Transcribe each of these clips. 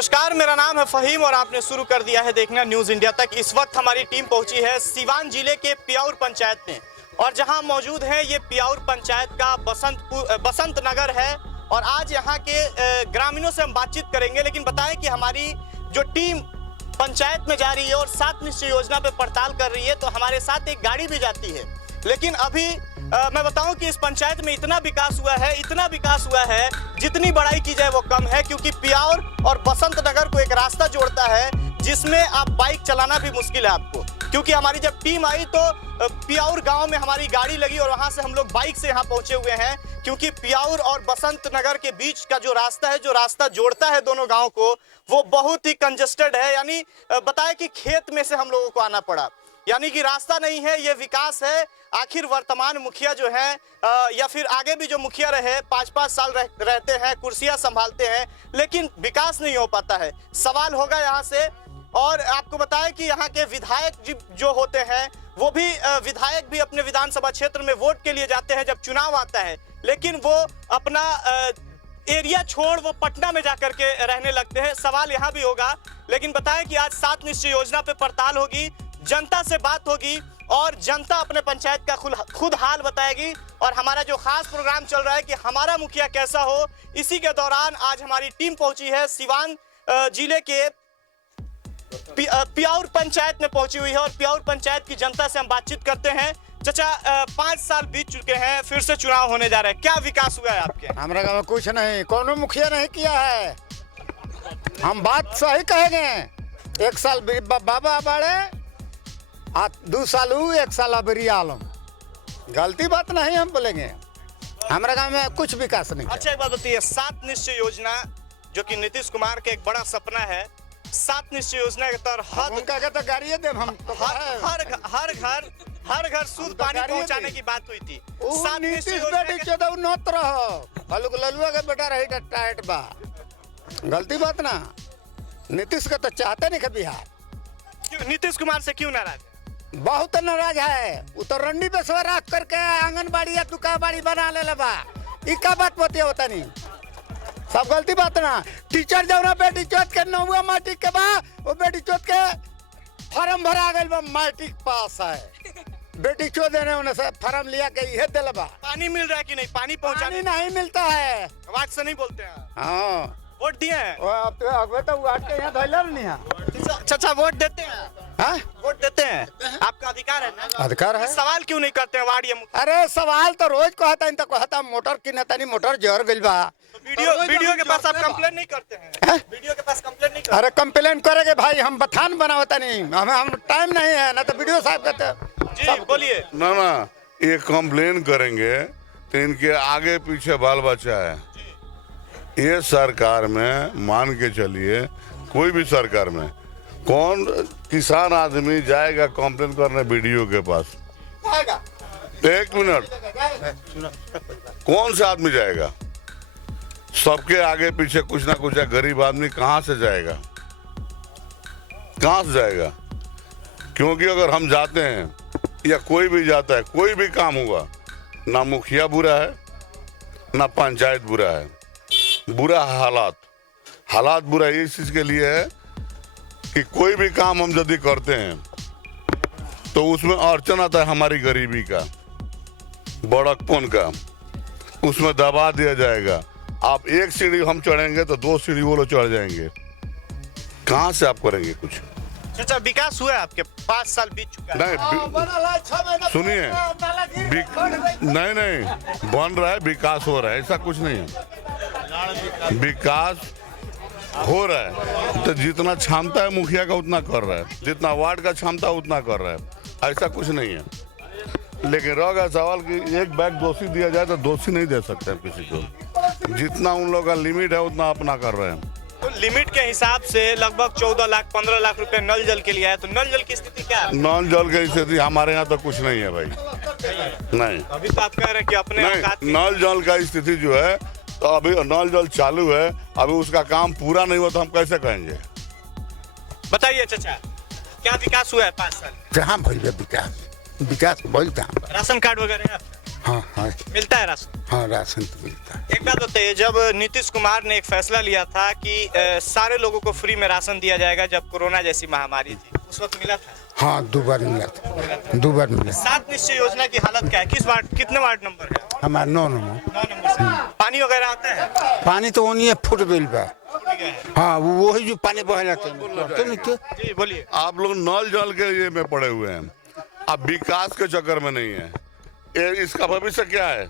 नमस्कार, मेरा नाम है फहीम और आपने शुरू कर दिया है देखना न्यूज इंडिया तक। इस वक्त हमारी टीम पहुंची है सीवान जिले के पियाउर पंचायत में और जहां मौजूद है ये पियाउर पंचायत का बसंत नगर है और आज यहां के ग्रामीणों से हम बातचीत करेंगे। लेकिन बताएं कि हमारी जो टीम पंचायत में जा रही है और 7 निश्चय योजना पे पड़ताल कर रही है, तो हमारे साथ एक गाड़ी भी जाती है। लेकिन अभी मैं बताऊं कि इस पंचायत में इतना विकास हुआ है जितनी बड़ाई की जाए वो कम है, क्योंकि पियाउर और बसंत नगर को एक रास्ता जोड़ता है जिसमें आप बाइक चलाना भी मुश्किल है आपको। क्योंकि हमारी जब टीम आई तो पियाउर गांव में हमारी गाड़ी लगी और वहां से हम लोग बाइक से यहाँ पहुंचे हुए हैं, क्योंकि पियाउर और बसंत नगर के बीच का जो रास्ता है, जो रास्ता जोड़ता है दोनों गाँव को, वो बहुत ही कंजेस्टेड है। यानी बताया कि खेत में से हम लोगों को आना पड़ा, यानी कि रास्ता नहीं है, ये विकास है। आखिर वर्तमान मुखिया जो है या फिर आगे भी जो मुखिया रहे 5-5 साल रहते हैं, कुर्सियां संभालते हैं, लेकिन विकास नहीं हो पाता है। सवाल होगा यहाँ से। और आपको बताएं कि यहाँ के विधायक जो होते हैं वो भी विधायक भी अपने विधानसभा क्षेत्र में वोट के लिए जाते हैं जब चुनाव आता है, लेकिन वो अपना एरिया छोड़ वो पटना में जाकर के रहने लगते हैं। सवाल यहाँ भी होगा। लेकिन बताएं कि आज 7 निश्चय योजना पे पड़ताल होगी, जनता से बात होगी और जनता अपने पंचायत का खुद हाल बताएगी। और हमारा जो खास प्रोग्राम चल रहा है कि हमारा मुखिया कैसा हो, इसी के दौरान आज हमारी टीम पहुंची है सीवान जिले के पियाउर पंचायत में पहुंची हुई है और पियाउर पंचायत की जनता से हम बातचीत करते हैं। चाचा, 5 साल बीत चुके हैं, फिर से चुनाव होने जा रहे हैं, क्या विकास हुआ है आपके? हमारे गाँव में कुछ नहीं, कोनो मुखिया नहीं किया है। हम बात सही कहेंगे। 1 साल बाबा बाड़े, 2 साल 1 साल अबरी आलम, गलती बात नहीं हम बोलेंगे। हमारे गांव में कुछ विकास नहीं। अच्छा, एक बात बताइए, 7 निश्चय योजना जो कि नीतीश कुमार के एक बड़ा सपना है, 7 निश्चय योजना के तहत उनका तो गाड़िए दे हम तो हर घर शुद्ध पानी पहुंचाने की बात हुई थी। 7 निश्चय ललुआ के बेटा रही टाइट बा, गलती बात ना। नीतीश का तो चाहते नहीं कि बिहार। नीतीश कुमार से क्यों नाराज? बहुत नाराज है। वो तो रंडी पे सवा रख करके आंगनबाड़ी या दुकाबाड़ी बना ले बा। इका बात बतिया होता नहीं, सब गलती बात ना। टीचर जब ना बेटी चोट के 9वीं मैट्रिक के बा, वो बेटी चोट के फॉर्म भरा गए बा, मैट्रिक पास है। बेटी चोट देने उन्हें से फॉर्म लिया के ये दिल बा। पानी मिल रहा है कि नहीं? पानी पहुंचाने नहीं मिलता है। आवाज से नहीं बोलते हैं। हाँ, वोट दिए हैं? अब तो अगवे तो उगाट के यहाँ धैलर नहीं है। अच्छा, वोट देते हैं? हाँ, वोट देते हैं, आपका अधिकार है ना? अधिकार है। सवाल क्यों नहीं करते हैं वार्ड या मुखिया? अरे सवाल तो रोज कहता है, तो कहता मोटर किनता नहीं, मोटर जर गइल बा। वीडियो के पास आप कंप्लेन नहीं करते हैं? वीडियो के पास कंप्लेन नहीं करते? अरे कंप्लेन करेंगे भाई, हम बथान बनावता नहीं, हम टाइम नहीं है ना, तो वीडियो साहब कहते। जी बोलिए। ना ये कंप्लेन करेंगे तो इनके आगे पीछे बाल बच्चा है। ये सरकार में मान के चलिए, कोई भी सरकार में कौन किसान आदमी जाएगा कंप्लेन करने वीडियो के पास? 1 मिनट, कौन सा आदमी जाएगा? सबके आगे पीछे कुछ ना कुछ है। गरीब आदमी कहाँ से जाएगा? क्योंकि अगर हम जाते हैं या कोई भी जाता है, कोई भी काम हुआ, ना मुखिया बुरा है ना पंचायत बुरा है, बुरा हालात बुरा इस चीज के लिए है कि कोई भी काम हम यदि करते हैं तो उसमें अड़चन आता है हमारी गरीबी का, बड़कपन का, उसमें दबा दिया जाएगा। आप 1 सीढ़ी हम चढ़ेंगे तो 2 सीढ़ी वो लोग चढ़ जाएंगे। कहाँ से आप करेंगे कुछ? अच्छा, विकास हुआ है आपके? 5 साल बीत चुका है। सुनिए, नहीं बन रहा है, विकास हो रहा है, ऐसा कुछ नहीं है। विकास हो रहा है तो जितना क्षमता है मुखिया का उतना कर रहा है, जितना वार्ड का क्षमता उतना कर रहा है, ऐसा कुछ नहीं है। लेकिन रह गया सवाल कि एक बैग दोषी दिया जाए तो दोषी नहीं दे सकते किसी को। जितना उन लोगों का लिमिट है उतना अपना कर रहे हैं। तो लिमिट के हिसाब से लगभग 14 लाख 15 लाख रुपए नल जल के लिए है, तो नल जल की स्थिति क्या है? नल जल की स्थिति हमारे यहाँ तो कुछ नहीं है भाई। नहीं, अभी तो आप कह रहे हैं कि अपने नल जल का स्थिति जो है, तो अभी नल जल चालू है, अभी उसका काम पूरा नहीं हुआ तो हम कैसे कहेंगे? बताइए चाचा, क्या विकास हुआ है 5 साल? जहाँ भैया विकास बोलता। राशन कार्ड वगैरह है? हाँ, मिलता है राशन? हाँ, राशन तो मिलता है। एक बात बताइए, जब नीतीश कुमार ने एक फैसला लिया था कि सारे लोगों को फ्री में राशन दिया जाएगा जब कोरोना जैसी महामारी थी, उस वक्त मिला था? हाँ 2 बार मिला था, 2 बार मिला। 7 निश्चय योजना की हालत क्या है? किस वार्ड, कितने वार्ड नंबर है? हमारा 9 नंबर। 9 नंबर से पानी वगैरह आता है? पानी तो ओनी है फुट बिल पे। फूट गया है। हाँ वही जो पानी बह जाते हैं। जी बोलिए। आप लोग नल जल के ये में पड़े हुए हैं, अब विकास के चक्कर में नहीं है। ये इसका भविष्य क्या है?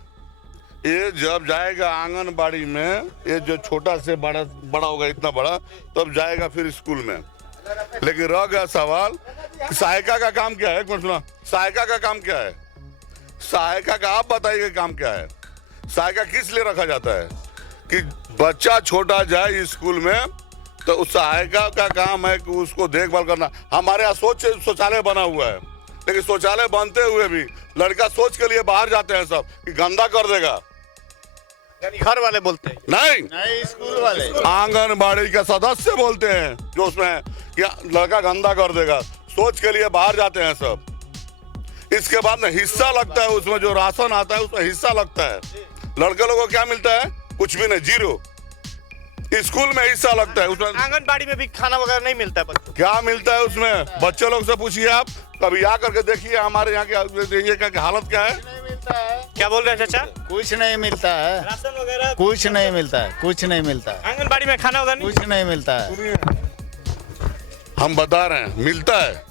ये जब जाएगा आंगनबाड़ी में, ये जो छोटा से बड़ा होगा इतना बड़ा, तब जाएगा फिर स्कूल में। लेकिन रह गया सवाल, सहायिका का काम क्या है? एक मिनट सुना, सहायिका का काम क्या है? सहायिका का आप बताइए काम क्या है? सहायिका किस लिए रखा जाता है? कि बच्चा छोटा जाए स्कूल में तो उस सहायिका का काम है कि उसको देखभाल करना। हमारे यहाँ शौचालय बना हुआ है, लेकिन शौचालय बनते हुए भी लड़का सोच के लिए बाहर जाते हैं सब कि गंदा कर देगा। यानी घर वाले बोलते हैं? नहीं, स्कूल वाले आंगनबाड़ी के सदस्य बोलते हैं जो उसमें कि लड़का गंदा कर देगा, सोच के लिए बाहर जाते हैं सब। इसके बाद में हिस्सा लगता है, उसमें जो राशन आता है उसमें हिस्सा लगता है। लड़के लोगों को क्या मिलता है? कुछ भी नहीं, 0। स्कूल में हिस्सा लगता है, उसमें आंगनबाड़ी में भी खाना वगैरह नहीं मिलता है बच्चों? क्या मिलता है उसमें? बच्चे लोग से पूछिए, आप कभी आ करके देखिए हमारे यहाँ की हालत क्या है। क्या बोल रहे हैं चाचा? कुछ नहीं मिलता है, राशन वगैरह कुछ नहीं मिलता है, कुछ नहीं मिलता है, आंगनबाड़ी में खाना वगैरह नहीं? कुछ नहीं मिलता है। हम बता रहे हैं मिलता है,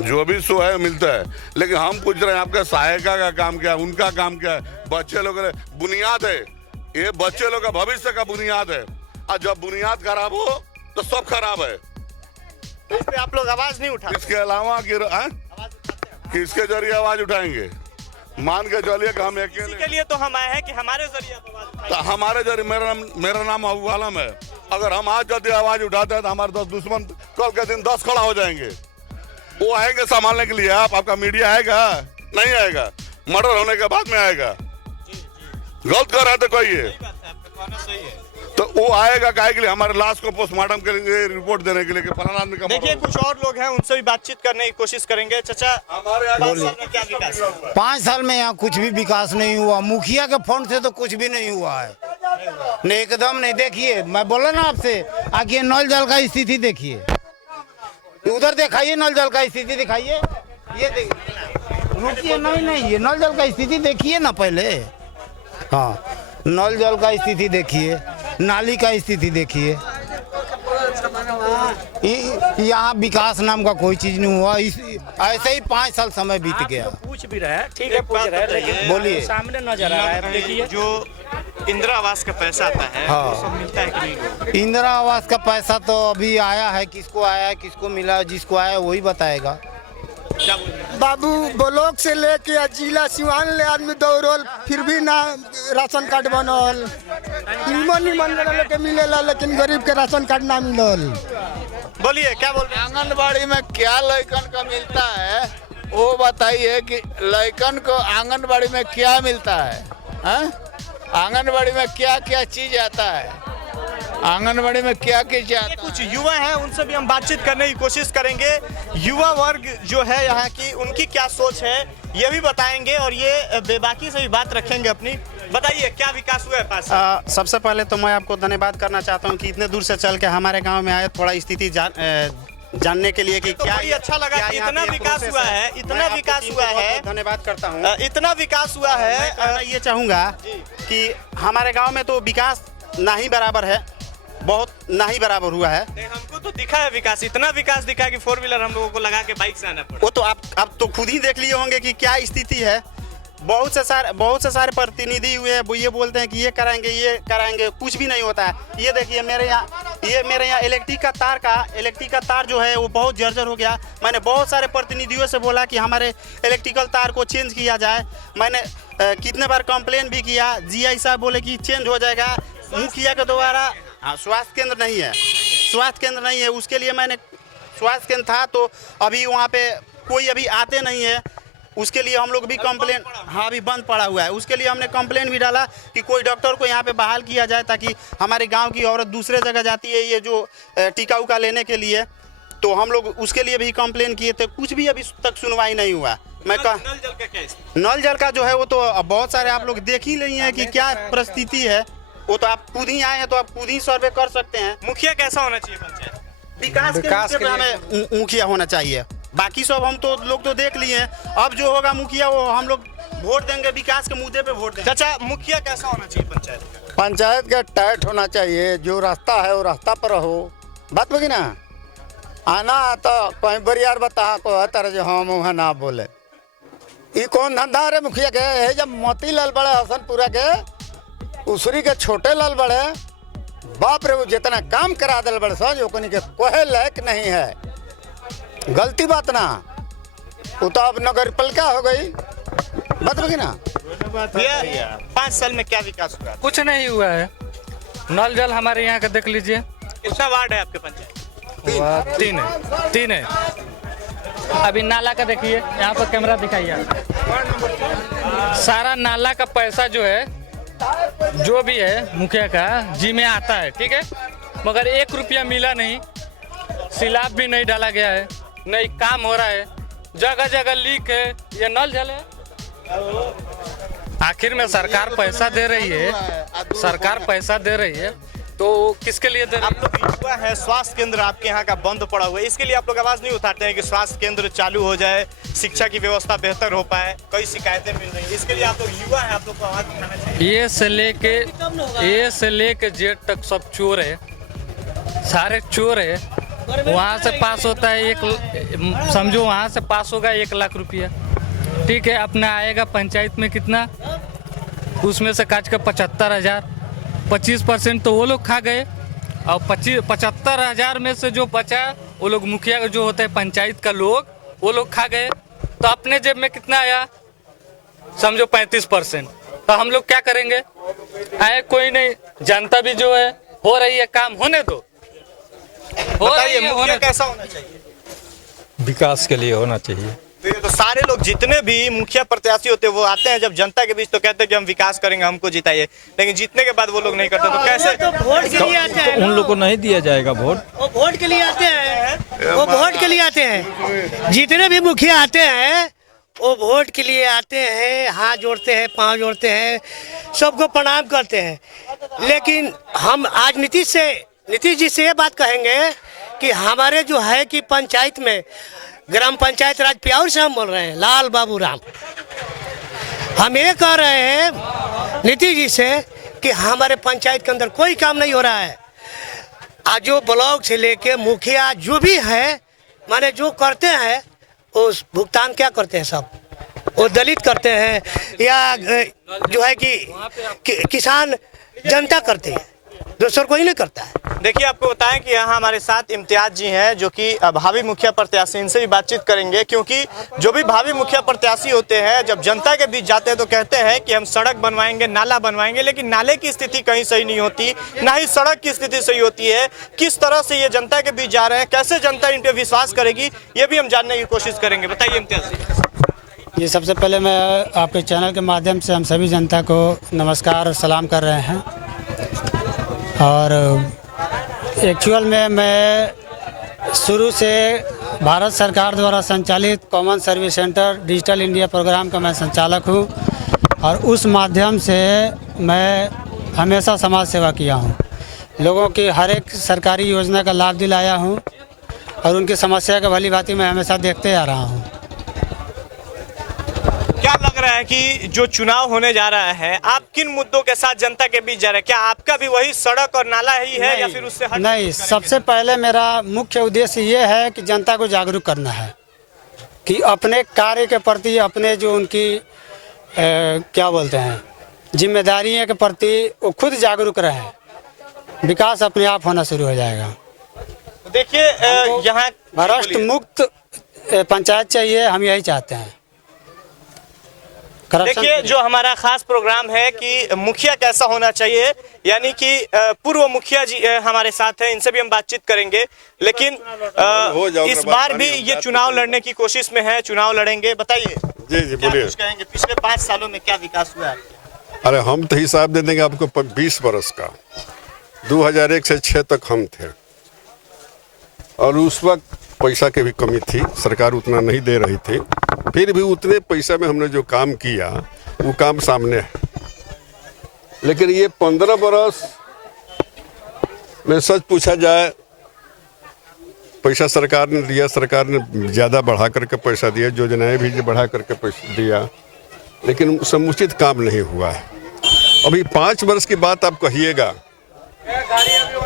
जो भी सो है मिलता है, लेकिन हम पूछ रहे हैं आपका सहायिका का काम क्या है, उनका काम क्या है? बच्चे लोग बुनियाद है, ये बच्चे लोग का भविष्य का बुनियाद है, और जब बुनियाद खराब हो तो सब खराब है। तो इस पे आप लोग आवाज नहीं उठा? इसके अलावा किसके जरिए आवाज उठाएंगे? मान के चलिए कि हम इसी अकेले, के लिए तो हम आए हैं कि हमारे जरिए आप आवाज तो उठाइए। हमारे जरिए मेरा नाम अबू आलम है। अगर हम आज जल्दी आवाज उठाते हैं तो हमारे 10 दुश्मन कल के दिन 10 खड़ा हो जाएंगे। वो आएंगे संभालने के लिए। आपका मीडिया आएगा? नहीं आएगा, मर्डर होने के बाद में आएगा। गलत कर रहे थे कोई ये, सही है। तो वो आएगा काहे के लिए? हमारे लाश को पोस्टमार्टम के लिए रिपोर्ट देने के लिए कि फलाना आदमी का देखिए कुछ और लोग हैं, उनसे भी बातचीत करने की कोशिश करेंगे। चाचा, हमारे 5 साल में क्या विकास हुआ? 5 साल में यहाँ कुछ भी विकास नहीं हुआ। मुखिया के फंड से तो कुछ भी नहीं हुआ है, नहीं एकदम नहीं। देखिए मैं बोला ना आपसे, आगे नल जल का स्थिति देखिए, उधर दिखाइए नल जल का स्थिति दिखाइए। ये देखिए, रुकिए, नहीं ये नल जल का स्थिति देखिए ना पहले। हाँ नल जल का स्थिति देखिए, नाली का स्थिति देखिए। यहाँ विकास नाम का कोई चीज नहीं हुआ। ऐसे ही 5 साल समय बीत गया। पूछ भी रहे हैं, ठीक है, पूछ रहे हैं, लेकिन बोलिए। सामने नजर आ रहा है। देखिए जो इंदिरा आवास का पैसा आता है, हाँ। वो सब मिलता है कि नहीं? इंदिरा आवास का पैसा तो अभी आया है, किसको आया है किसको मिला, जिसको आया वही बताएगा। क्या बोल रहे हैं? बाबू ब्लॉक से लेके जिला सिवान ले आदमी दौड़ल, फिर भी ना राशन कार्ड बनल। निमन के मिलेला, लेकिन गरीब के राशन कार्ड ना मिलल। बोलिए क्या बोल रहे हैं? आंगनबाड़ी में क्या लड़कन का मिलता है वो बताइए कि लड़कन को आंगनबाड़ी में क्या मिलता है? हाँ? आंगनबाड़ी में क्या क्या चीज आता है? आंगनबाड़ी में क्या क्या चीज आता है? कुछ युवा हैं, उनसे भी हम बातचीत करने की कोशिश करेंगे। युवा वर्ग जो है यहाँ की, उनकी क्या सोच है ये भी बताएंगे, और ये बेबाकी से भी बात रखेंगे अपनी। बताइए क्या विकास हुआ है 5 साल? सबसे पहले तो मैं आपको धन्यवाद करना चाहता हूं कि इतने दूर से चल के हमारे गांव में आए, थोड़ा स्थिति जानने के लिए कि तो क्या बड़ी अच्छा लगा क्या कि यहाँ इतना पे विकास प्रोसेस हुआ है। है, इतना मैं आपकी विकास टीम हुआ को है। बहुत धन्यवाद करता हूँ। इतना विकास हुआ मैं है। कहना ये चाहूँगा कि हमारे गांव में तो विकास ना ही बराबर है, बहुत ना ही बराबर हुआ है। हमको तो दिखा है विकास, इतना विकास दिखा है कि 4 व्हीलर हम लोगों को लगा के बाइक से आना पड़ा। वो तो आप तो खुद ही देख लिए होंगे कि क्या स्थिति है। बहुत से सारे प्रतिनिधि हुए हैं, वो ये बोलते हैं कि ये कराएंगे, कुछ भी नहीं होता है। ये देखिए मेरे यहाँ इलेक्ट्रिक का तार जो है वो बहुत जर्जर हो गया। मैंने बहुत सारे प्रतिनिधियों से बोला कि हमारे इलेक्ट्रिकल तार को चेंज किया जाए। मैंने कितने बार कंप्लेन भी किया, जीआई साहब बोले कि चेंज हो जाएगा। मुखिया के द्वारा स्वास्थ्य केंद्र नहीं है, उसके लिए मैंने स्वास्थ्य केंद्र था तो अभी वहाँ पे कोई अभी आते नहीं है, उसके लिए हम लोग भी कंप्लेन, हाँ अभी बंद पड़ा हुआ है। उसके लिए हमने कंप्लेन भी डाला कि कोई डॉक्टर को यहाँ पे बहाल किया जाए, ताकि हमारे गांव की औरत दूसरे जगह जाती है ये जो टीका उका लेने के लिए, तो हम लोग उसके लिए भी कंप्लेन किए थे। कुछ भी अभी तक सुनवाई नहीं हुआ। मैं कह नल जल का क्या स्थिति? नल जल का जो है वो तो अब बहुत सारे आप लोग देख ही रही हैं कि क्या परिस्थिति है। वो तो आप खुद ही आए हैं तो आप खुद ही सर्वे कर सकते हैं। मुखिया कैसा होना चाहिए पंचायत? विकास के लिए हमें मुखिया होना चाहिए। बाकी सब हम तो लोग तो देख लिए हैं। अब जो होगा मुखिया वो हम लोग वोट देंगे, विकास के मुद्दे पे वोट देंगे। चाचा, मुखिया कैसा होना चाहिए पंचायत का? पंचायत का टाइट होना चाहिए, जो रास्ता है वो रास्ता पर रहो। बात बगी ना, आना तो कहीं बरियार बता को तरह जो हम वहाँ ना बोले। ये कौन धंधा रे मुखिया के है? जब मोतीलाल बड़े हसनपुरा के उसरी के छोटे लाल बड़े बाप रे, वो जितना काम करा दिल बड़े समझ ओकनी के कोहे लायक नहीं है। गलती बात ना, वो तो अब नगर पालिका हो गई। बात बगी ना। भैया 5 साल में क्या विकास हुआ? कुछ नहीं हुआ है। नल जल हमारे यहाँ का देख लीजिए, कितना वार्ड है आपके पंचायत? 3 है। अभी नाला का देखिए, यहाँ पर कैमरा दिखाइए। सारा नाला का पैसा जो है, जो भी है मुखिया का जी में आता है, ठीक है, मगर 1 रुपया मिला नहीं। सिलाब भी नहीं डाला गया है, नहीं काम हो रहा है, जगह जगह लीक है। ये नल जल है। आखिर में सरकार पैसा दे रही है, सरकार पैसा दे रही है तो किसके लिए दे रही आप लोग युवा है, स्वास्थ्य केंद्र आपके यहाँ का बंद पड़ा हुआ है, इसके लिए आप लोग आवाज नहीं उठाते हैं कि स्वास्थ्य केंद्र चालू हो जाए, शिक्षा की व्यवस्था बेहतर हो पाए? कई शिकायतें मिल रही है, इसके लिए आप लोग युवा है, आप लोग को आवाज उठाना चाहिए। ए से लेके जेड तक सब चोर है, सारे चोर है। वहाँ से पास होता है समझो वहाँ से पास होगा 1 लाख रुपया, ठीक है, अपना आएगा पंचायत में कितना, उसमें से काट के 75,000, 25% तो वो लोग खा गए, और 75,000 में से जो बचा वो लोग मुखिया जो होते हैं पंचायत का लोग, वो लोग खा गए। तो अपने जेब में कितना आया समझो 35%। तो हम लोग क्या करेंगे? आए कोई नहीं, जनता भी जो है हो रही है, काम होने दो। बताइए मुखिया कैसा होना चाहिए? विकास के लिए होना चाहिए। तो सारे लोग जितने भी मुखिया प्रत्याशी होते हैं वो आते हैं जब जनता के बीच तो कहते हैं कि हम विकास करेंगे, हमको जिताइए, लेकिन जीतने के बाद वो लोग नहीं करते। तो कैसे? तो वोट के लिए आते हैं, उन लोग को नहीं दिया जाएगा वोट। वो वोट के लिए आते हैं, वो वोट के लिए आते हैं। जितने भी मुखिया आते हैं वो वोट के लिए आते हैं, हाथ जोड़ते हैं, पाँव जोड़ते हैं, सबको प्रणाम करते हैं। लेकिन हम आज नीतीश जी से ये बात कहेंगे कि हमारे जो है कि पंचायत में, ग्राम पंचायत राज प्याऊर से हम बोल रहे हैं, लाल बाबू राम, हम ये कह रहे हैं नीतीश जी से कि हमारे पंचायत के अंदर कोई काम नहीं हो रहा है। आज जो ब्लॉक से लेके मुखिया जो भी है, माने जो करते हैं वो भुगतान क्या करते हैं? सब वो दलित करते हैं या जो है कि किसान जनता करते हैं, दूसरा कोई नहीं करता है। देखिए, आपको बताएं कि यहाँ हमारे साथ इम्तियाज जी हैं जो कि भावी मुखिया प्रत्याशी, इनसे भी बातचीत करेंगे, क्योंकि जो भी भावी मुखिया प्रत्याशी होते हैं जब जनता के बीच जाते हैं तो कहते हैं कि हम सड़क बनवाएंगे, नाला बनवाएंगे, लेकिन नाले की स्थिति कहीं सही नहीं होती, ना ही सड़क की स्थिति सही होती है। किस तरह से ये जनता के बीच जा रहे हैं, कैसे जनता इन पर विश्वास करेगी, ये भी हम जानने की कोशिश करेंगे। बताइए इम्तियाज जी। ये सबसे पहले मैं आपके चैनल के माध्यम से हम सभी जनता को नमस्कार और सलाम कर रहे हैं। और एक्चुअल में मैं शुरू से भारत सरकार द्वारा संचालित common service centre digital India programme का मैं संचालक हूं, और उस माध्यम से मैं हमेशा समाज सेवा किया हूं, लोगों की हर एक सरकारी योजना का लाभ दिलाया हूं, और उनकी समस्या का भली भांति मैं हमेशा देखते आ रहा हूं। क्या लग रहा है कि जो चुनाव होने जा रहा है, आप किन मुद्दों के साथ जनता के बीच जा रहे हैं? क्या आपका भी वही सड़क और नाला ही है या फिर उससे हट? नहीं, सबसे पहले मेरा मुख्य उद्देश्य ये है कि जनता को जागरूक करना है कि अपने कार्य के प्रति, अपने जो उनकी क्या बोलते हैं जिम्मेदारियों के प्रति वो खुद जागरूक रहे, विकास अपने आप होना शुरू हो जाएगा। देखिए, यहाँ भ्रष्ट मुक्त पंचायत चाहिए, हम यही चाहते हैं। देखिए, जो हमारा खास प्रोग्राम है कि मुखिया कैसा होना चाहिए, यानी कि पूर्व मुखिया जी हमारे साथ हैं, इनसे भी हम बातचीत करेंगे, लेकिन इस बार भी ये चुनाव लड़ने की कोशिश में है, चुनाव लड़ेंगे। बताइए जी बोलिए। कुछ कहेंगे, पिछले 5 सालों में क्या विकास हुआ है? अरे हम तो हिसाब दे देंगे आपको 20 बरस का। 2001 से 6 तक हम थे, और उस वक्त पैसा की भी कमी थी, सरकार उतना नहीं दे रही थी, फिर भी उतने पैसा में हमने जो काम किया वो काम सामने है। लेकिन ये 15 बरस में सच पूछा जाए, पैसा सरकार ने दिया, सरकार ने ज़्यादा बढ़ा करके पैसा दिया, योजनाएं भी बढ़ा करके पैसा दिया, लेकिन समुचित काम नहीं हुआ है। अभी 5 वर्ष की बात आप कहिएगा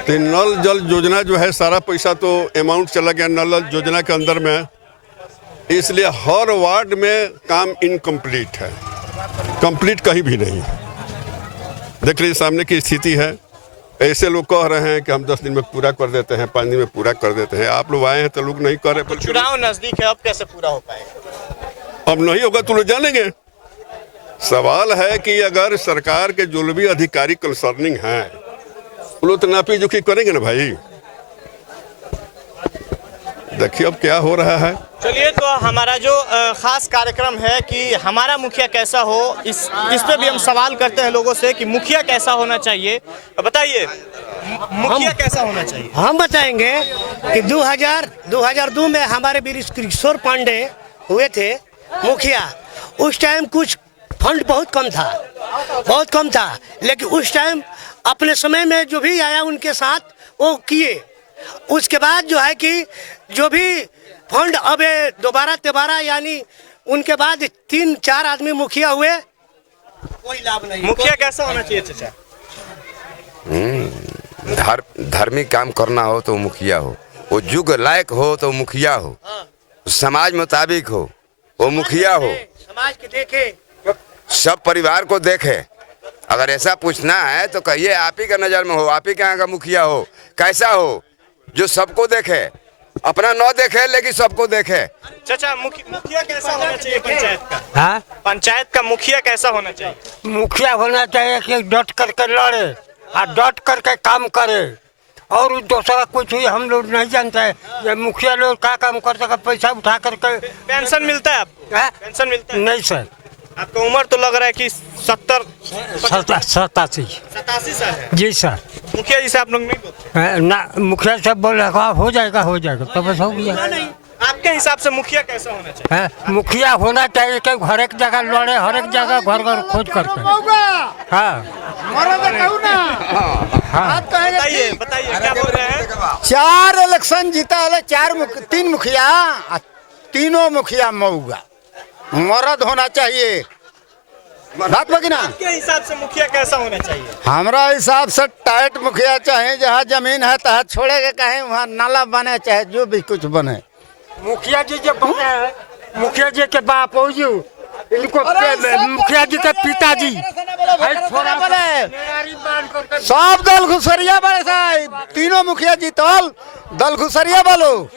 तो नल जल योजना जो है सारा पैसा तो अमाउंट चला गया नल जल योजना के अंदर में, इसलिए हर वार्ड में काम इनकम्प्लीट है, कंप्लीट कहीं भी नहीं। देख लीजिए सामने की स्थिति है। ऐसे लोग कह रहे हैं कि हम 10 दिन में पूरा कर देते हैं, 5 दिन में पूरा कर देते हैं। आप लोग आए हैं तो लोग नहीं कर रहे। चुनाव नजदीक है, अब कैसे पूरा हो पाएगा? अब नहीं होगा तो लोग जानेंगे। सवाल है कि अगर सरकार के जो भी अधिकारी कंसर्निंग हैं वो लोग तो नापी जोखी करेंगे ना भाई। देखिए अब क्या हो रहा है। चलिए, तो हमारा जो खास कार्यक्रम है कि हमारा मुखिया कैसा हो, इस पे भी हम सवाल करते हैं लोगों से कि मुखिया कैसा होना चाहिए। बताइए, मुखिया कैसा होना चाहिए? हम बताएंगे कि 2002 में हमारे वीर किशोर पांडे हुए थे मुखिया। उस टाइम कुछ फंड बहुत कम था, लेकिन उस टाइम अपने समय में जो भी आया उनके साथ वो किए। उसके बाद जो है कि जो भी फंड अब दोबारा यानी उनके बाद 3-4 आदमी मुखिया हुए, कोई लाभ नहीं। मुखिया कैसा होना चाहिए चाचा? धार्मिक काम करना हो तो मुखिया हो, वो युग लायक हो तो मुखिया हो, समाज मुताबिक हो वो मुखिया हो, समाज के देखे, सब परिवार को देखे। अगर ऐसा पूछना है तो कहिए आप ही का नजर में हो, आप ही के यहाँ का मुखिया हो, कैसा हो जो सबको देखे, अपना न देखे लेकिन सबको देखे। चाचा, मुखिया कैसा होना चाहिए पंचायत का? हाँ, पंचायत का मुखिया कैसा होना चाहिए? मुखिया होना चाहिए कि डट करके लड़े और डट करके काम करे, और दूसरा कुछ ही हम लोग नहीं जानते हैं। ये मुखिया लोग क्या काम कर सके, पैसा उठा करके। पेंशन मिलता है आपको? हाँ? पेंशन मिलता है? नहीं सर। आपका उम्र तो लग रहा है कि 87 साल है। जी सर। मुखिया जी से आप लोग नहीं बोलते? ना, मुखिया साहब बोल रहा हो जाएगा तो बस हो गया। आपके हिसाब से मुखिया कैसा होना चाहिए? हाँ, मुखिया होना चाहिए कि हर एक जगह लड़े, हर एक जगह घर खोज करके। हाँ, बताइए क्या बोल रहे हैं? 4 इलेक्शन जीता है, 3 मुखिया, तीनों मुखिया मऊगा मर्द होना चाहिए। बात बाकी ना, आपके हिसाब से मुखिया कैसा होना चाहिए? हमारा हिसाब से टाइट मुखिया चाहिए, जहाँ जमीन है तहाँ छोड़ेगा, कहीं वहाँ नाला बने, चाहे जो भी कुछ बने। मुखिया जी जो बने हैं, मुखिया जी के बाप इनको मुखिया जी के पिताजी सब दल घुसरिया बड़े साहब, तीनों मुखिया जीतल, दल घुसरिया बोलो।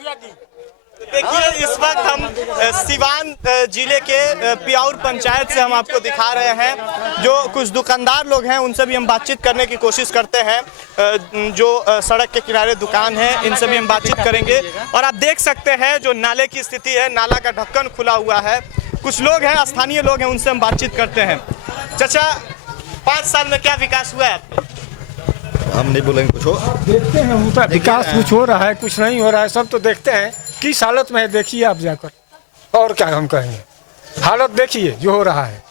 देखिए, इस वक्त हम सिवान जिले के पियाउर पंचायत से हम आपको दिखा रहे हैं। जो कुछ दुकानदार लोग हैं उनसे भी हम बातचीत करने की कोशिश करते हैं। जो सड़क के किनारे दुकान है इनसे भी हम बातचीत करेंगे। और आप देख सकते हैं जो नाले की स्थिति है, नाला का ढक्कन खुला हुआ है। कुछ लोग हैं, स्थानीय लोग हैं, उनसे हम बातचीत करते हैं। चाचा, 5 साल में क्या विकास हुआ है? हम नहीं बोलेंगे कुछ हो, देखते हैं होता विकास, कुछ हो रहा है कुछ नहीं हो रहा है, सब तो देखते हैं किस हालत में है। देखिए आप जाकर, और क्या हम कहेंगे, हालत देखिए जो हो रहा है।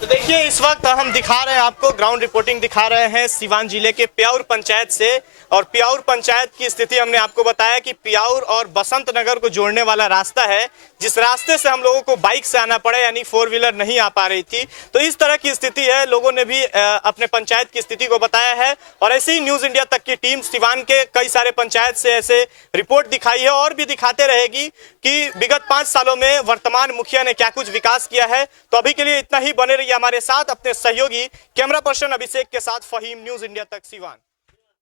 तो देखिए, इस वक्त हम दिखा रहे हैं आपको, ग्राउंड रिपोर्टिंग दिखा रहे हैं सिवान जिले के पियाउर पंचायत से। और पियाउर पंचायत की स्थिति हमने आपको बताया कि पियाउर और बसंत नगर को जोड़ने वाला रास्ता है, जिस रास्ते से हम लोगों को बाइक से आना पड़े, यानी 4 व्हीलर नहीं आ पा रही थी। तो इस तरह की स्थिति है। लोगों ने भी अपने पंचायत की स्थिति को बताया है। और ऐसे ही न्यूज़ इंडिया तक की टीम सिवान के कई सारे पंचायत से ऐसे रिपोर्ट दिखाई है और भी दिखाते रहेगी कि विगत 5 सालों में वर्तमान मुखिया ने क्या कुछ विकास किया है। तो अभी के लिए इतना ही। बने रहिए हमारे साथ, अपने सहयोगी कैमरा पर्सन अभिषेक के साथ। फहीम, न्यूज़ इंडिया तक, सिवान।